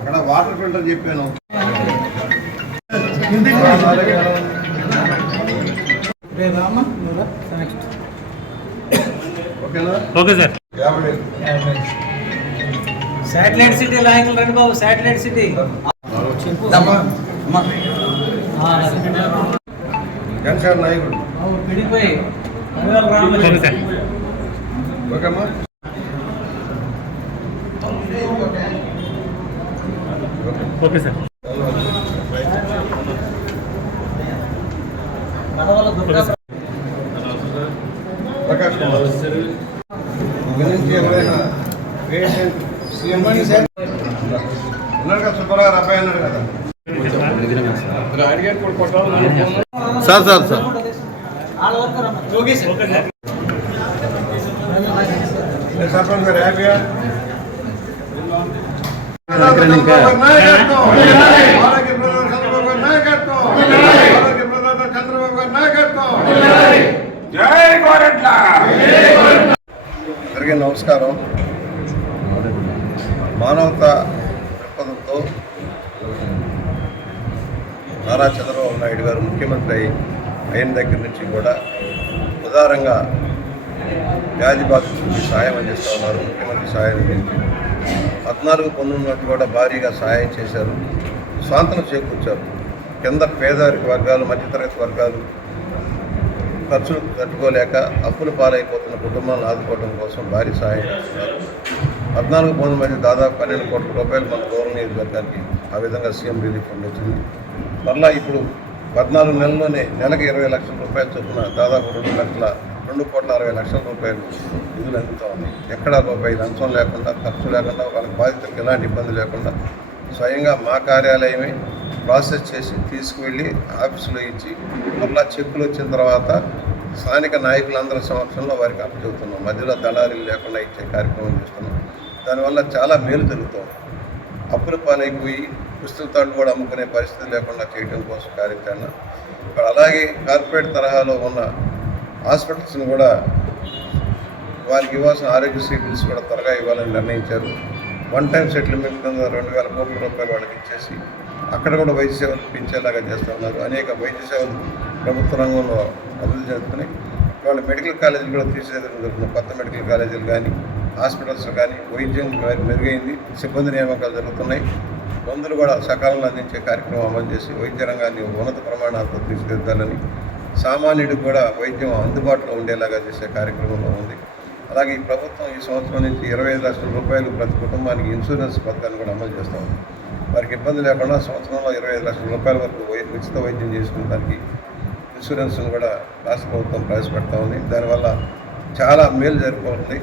అక్కడ water filter చెప్పాను. Okay sir. Satellite city లాంగ్ రండి బాబు. శాటిలైట్ సిటీ జనసేన నాయకుడు పిడిపోయి ఓకేమ్మా. Okay sir. ప్రకాష్ గురించి ఎవరైనా సీఎం ఉన్నాడు కదా, సుబ్బారావు అబ్బాయి అన్నాడు కదా సార్ సార్ సార్ సర్పంచ్ గారు హ్యాపీగా అందరికీ నమస్కారం. మానవతా దృక్పథంతో నారా చంద్రబాబు నాయుడు గారు ముఖ్యమంత్రి అయిన దగ్గర నుంచి కూడా ఉదారంగా వ్యాధి బాధితులకి సహాయం అందిస్తూ ఉన్నారు. ముఖ్యమంత్రి సహాయం అందించి 14 పొందున్నట్టు కూడా భారీగా సహాయం చేశారు, స్వాంతన చేకూర్చారు. కింద పేదరిక వర్గాలు, మధ్యతరగతి వర్గాలు ఖర్చులు తట్టుకోలేక అప్పుల పాలైపోతున్న కుటుంబాలను ఆదుకోవడం కోసం భారీ సహాయం చేస్తున్నారు. 14 పొందు మధ్య దాదాపు 12 కోట్ల రూపాయలు మన గౌరవ నియోజకవర్గానికి ఆ విధంగా సీఎం రిలీఫ్ ఫండ్ వచ్చింది. మరలా ఇప్పుడు 14 నెలల్లోనే నెలకు 20 లక్షల రూపాయలు చొప్పున దాదాపు 2,60,00,000 రూపాయలు నిధులు అందుతూ ఉన్నాయి. ఎక్కడా రూపాయి లంచం లేకుండా, ఖర్చు లేకుండా, వాళ్ళకి బాధితులకు ఎలాంటి ఇబ్బంది లేకుండా స్వయంగా మా కార్యాలయమే ప్రాసెస్ చేసి తీసుకువెళ్ళి ఆఫీసులో ఇచ్చి మళ్ళా చెక్కులు వచ్చిన తర్వాత స్థానిక నాయకులందరి సమక్షంలో వారికి అప్పచెబుతున్నాం. మధ్యలో దళారీలు లేకుండా ఇచ్చే కార్యక్రమం చేస్తున్నాం. దానివల్ల చాలా మేలు జరుగుతుంది. అప్పుల పాలైపోయి పుస్తకాలు కూడా అమ్ముకునే పరిస్థితి లేకుండా చేయడం కోసం కార్యాచరణ. ఇక్కడ అలాగే కార్పొరేట్ తరహాలో ఉన్న హాస్పిటల్స్ని కూడా వారికి ఇవ్వాల్సిన ఆరోగ్యశ్రీ బిల్స్ కూడా త్వరగా ఇవ్వాలని నిర్ణయించారు. వన్ టైం సెటిల్మెంట్ కింద 2,000 కోట్ల రూపాయలు వాళ్ళకి ఇచ్చేసి అక్కడ కూడా వైద్య సేవలు పెంచేలాగా చేస్తూ ఉన్నారు. అనేక వైద్య సేవలు ప్రభుత్వ రంగంలో అభివృద్ధి జరుగుతున్నాయి. వాళ్ళ మెడికల్ కాలేజీలు కూడా తీసేయడం జరుగుతుంది. కొత్త మెడికల్ కాలేజీలు కానీ, హాస్పిటల్స్ కానీ వైద్యం మెరుగైంది. సిబ్బంది నియామకాలు జరుగుతున్నాయి. మందులు కూడా సకాలంలో అందించే కార్యక్రమం అమలు చేసి వైద్య రంగాన్ని ఉన్నత ప్రమాణాలతో తీర్చిదిద్దాలని, సామాన్యుడికి కూడా వైద్యం అందుబాటులో ఉండేలాగా చేసే కార్యక్రమంలో ఉంది. అలాగే ఈ ప్రభుత్వం ఈ సంవత్సరం నుంచి 25 లక్షల రూపాయలు ప్రతి కుటుంబానికి ఇన్సూరెన్స్ పథకాన్ని కూడా అమలు చేస్తూ ఉంది. వారికి ఇబ్బంది లేకుండా సంవత్సరంలో 25 లక్షల రూపాయల వరకు ఉచిత వైద్యం చేసుకునేదానికి ఇన్సూరెన్స్ను కూడా రాష్ట్ర ప్రభుత్వం ప్రవేశపెడతా ఉంది. దానివల్ల చాలా మేలు జరుగుతుంది.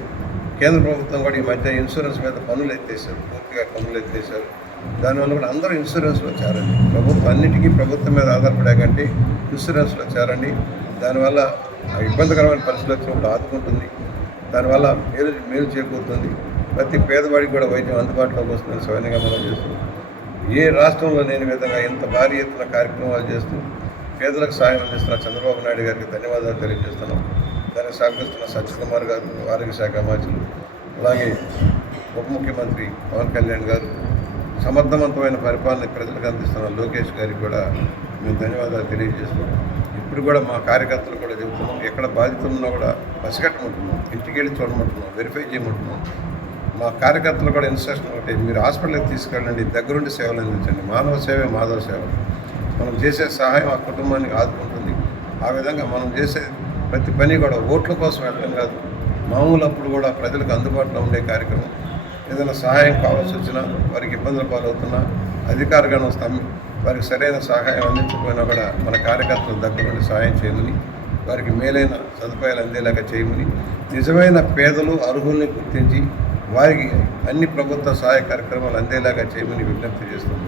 కేంద్ర ప్రభుత్వం కూడా ఈ మధ్య ఇన్సూరెన్స్ మీద పన్నులు ఎత్తేసారు, పూర్తిగా పన్నులు ఎత్తేసారు. దానివల్ల కూడా అందరూ ఇన్సూరెన్స్లో చేరండి. ప్రభుత్వం అన్నిటికీ ప్రభుత్వం మీద ఆధారపడే కంటే ఇన్సూరెన్స్లో చేరండి. దానివల్ల ఇబ్బందికరమైన పరిస్థితులు వచ్చినప్పుడు ఆదుకుంటుంది. దానివల్ల మేలు చేకూరుతుంది. ప్రతి పేదవాడికి కూడా వైద్యం అందుబాటులోకి వస్తుందని స్వయంగా మనం చేస్తున్నాం. ఏ రాష్ట్రంలో లేని విధంగా ఇంత భారీ ఎత్తున కార్యక్రమాలు చేస్తూ పేదలకు సాయం అందిస్తున్న చంద్రబాబు నాయుడు గారికి ధన్యవాదాలు తెలియజేస్తున్నాం. దానికి సహకరిస్తున్న సత్యకుమార్ గారు, ఆరోగ్య శాఖ మంత్రులు, అలాగే ఉప ముఖ్యమంత్రి పవన్ కళ్యాణ్ గారు, సమర్థవంతమైన పరిపాలన ప్రజలకు అందిస్తున్న లోకేష్ గారికి కూడా మేము ధన్యవాదాలు తెలియజేస్తున్నాం. ఇప్పుడు కూడా మా కార్యకర్తలు కూడా చెబుతున్నాం, ఎక్కడ బాధితులున్నా కూడా పసిగట్టమంటున్నాం, ఇంటికి వెళ్ళి చూడమంటున్నాం, వెరిఫై చేయమంటున్నాం. మా కార్యకర్తలు కూడా ఇన్స్ట్రక్షన్ ఒకటి, మీరు హాస్పిటల్కి తీసుకెళ్ళండి, దగ్గరుండి సేవలు అందించండి. మానవ సేవే మాధవ సేవ. మనం చేసే సహాయం ఆ కుటుంబానికి ఆదుకుంటుంది. ఆ విధంగా మనం చేసే ప్రతి పని కూడా ఓట్ల కోసం వెళ్ళడం కాదు, మామూలు అప్పుడు కూడా ప్రజలకు అందుబాటులో ఉండే కార్యక్రమం. ఏదైనా సహాయం కావాల్సి వచ్చినా, వారికి ఇబ్బందుల పాలవుతున్నా, అధికారగణం వారికి సరైన సహాయం అందించకపోయినా కూడా మన కార్యకర్తలు దగ్గరుండి సహాయం చేయమని, వారికి మేలైన సదుపాయాలు అందేలాగా చేయమని, నిజమైన పేదలు అర్హుల్ని గుర్తించి వారికి అన్ని ప్రభుత్వ సహాయ కార్యక్రమాలు అందేలాగా చేయమని విజ్ఞప్తి చేస్తుంది.